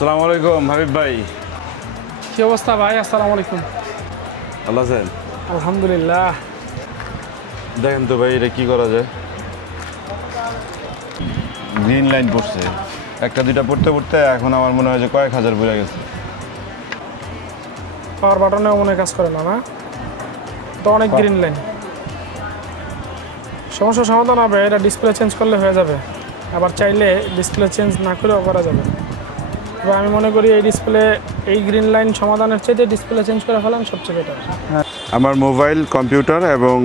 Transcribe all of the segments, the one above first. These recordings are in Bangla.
আসসালামু আলাইকুম হাবিব ভাই। কি অবস্থা ভাই? আসসালামু আলাইকুম। ভালো আছেন? আলহামদুলিল্লাহ। দেখেন তো ভাই, এটা কি করা যায়? গ্রিন লাইন পড়ছে, একটা দুইটা পড়তে পড়তে এখন আমার মনে হয় যে কয়েক হাজার পড়ে গেছে। পাওয়ার বাটনেও মনে কাজ করে না, না তো অনেক গ্রিন লাইন। সমস্যার সমাধান হবে, এটা ডিসপ্লে চেঞ্জ করলে হয়ে যাবে। আবার চাইলে ডিসপ্লে চেঞ্জ না করেও করা যাবে। তবে আমি মনে করি এই গ্রিন লাইন সমাধানের চাইতে ডিসপ্লে চেঞ্জ করে ফেলান সবচেয়ে বেটার। আমার মোবাইল, কম্পিউটার এবং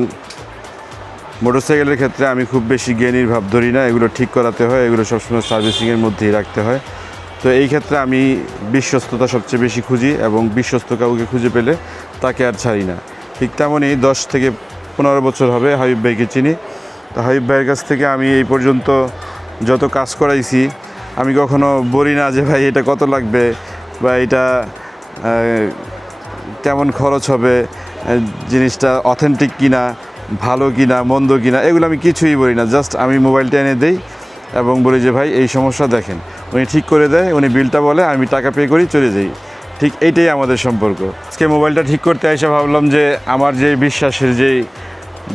মোটরসাইকেলের ক্ষেত্রে আমি খুব বেশি জ্ঞানীর ভাব ধরি না। এগুলো ঠিক করাতে হয়, এগুলো সবসময় সার্ভিসিংয়ের মধ্যেই রাখতে হয়। তো এই ক্ষেত্রে আমি বিশ্বস্ততা সবচেয়ে বেশি খুঁজি এবং বিশ্বস্ত কাউকে খুঁজে পেলে তাকে আর ছাড়ি না। ঠিক তেমনই 10 থেকে 15 বছর হবে হাবিব ভাইকে চিনি। তো হাবিব ভাইয়ের কাছ থেকে আমি এই পর্যন্ত যত কাজ করাইছি আমি কখনো বলি না যে ভাই এটা কত লাগবে বা এটা কেমন খরচ হবে, জিনিসটা অথেন্টিক কিনা, ভালো কিনা, মন্দ কিনা, এগুলো আমি কিছুই বলি না। জাস্ট আমি মোবাইলটা এনে দেই এবং বলি যে ভাই এই সমস্যা দেখেন, উনি ঠিক করে দেয়, উনি বিলটা বলে, আমি টাকা পে করি, চলে যাই। ঠিক এইটাই আমাদের সম্পর্ক। আজকে মোবাইলটা ঠিক করতে এসে ভাবলাম যে আমার যে বিশ্বাসের যে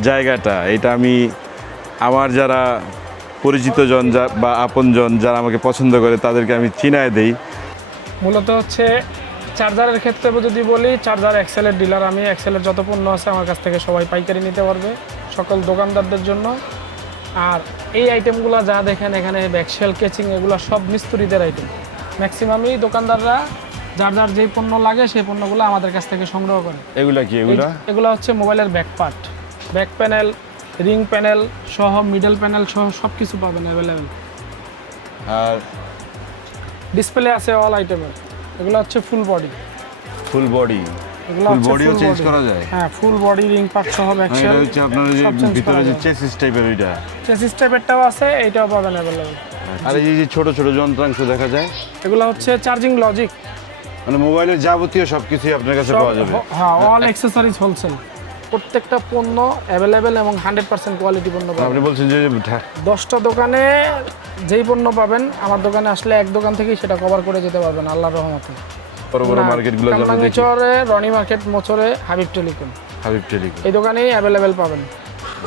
জায়গাটা, এটা আমি আমার যারা পরিচিতজন বা আপনজন যারা আমাকে পছন্দ করে তাদেরকে আমি চিনায় দেই। মূলত হচ্ছে চার্জারের ক্ষেত্রে যদি বলি, চার্জার এক্সেলের ডিলার আমি। এক্সেলের যত পণ্য আছে আমার কাছ থেকে সবাই পাইকারি নিতে পারবে, সকল দোকানদারদের জন্য। আর এই আইটেমগুলো যা দেখেন এখানে, ব্যাকশেল, কেচিং, এগুলো সব মিস্ত্রিদের আইটেম। ম্যাক্সিমামই দোকানদাররা যার যার যেই পণ্য লাগে সেই পণ্যগুলো আমাদের কাছ থেকে সংগ্রহ করে। এগুলা কি? এগুলো হচ্ছে মোবাইলের back part, back panel, ring panel সহ, মিডল প্যানেল সহ সব কিছু পাবেন অ্যাভেলেবেল। আর ডিসপ্লে আছে অল আইটেমের। এগুলো হচ্ছে ফুল বডি। Full body? এগুলো ফুল বডিও চেঞ্জ করা যায়? হ্যাঁ, ফুল বডি, রিং পার্ট সহ ব্যাকশেল। এটা হচ্ছে আপনার যে ভিতরে যে চেসিস টাইপের, এটা চেসিস টাইপেরটাও আছে, এইটাও পাবেন অ্যাভেলেবেল। আর এই যে ছোট ছোট যন্ত্রাংশ দেখা যায়, এগুলো হচ্ছে চার্জিং লজিক। মানে মোবাইলের যাবতীয় সবকিছুই আপনার কাছে পাওয়া যাবে? হ্যাঁ, অল অ্যাকসেসরিজ হোলসেল। প্রত্যেকটা পণ্য অ্যাভেলেবেল এবং 100% কোয়ালিটি পণ্য পাবেন। আপনি বলছেন যে 10টা দোকানে যেই পণ্য পাবেন আমার দোকানে আসলে এক দোকান থেকেই সেটা কভার করে যেতে পারবেন আল্লাহর রহমতে। বড় বড় মার্কেটগুলো যেমন দেখি, চরে রনি মার্কেট, মোচরে হাবিব টেলিকম, এই দোকানেই অ্যাভেলেবেল পাবেন।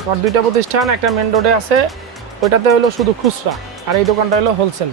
আমার দুইটা প্রতিষ্ঠান, একটা মেন রোডে আছে, ওইটাতে হলো শুধু খুচরা, আর এই দোকানটা হলো হোলসেল।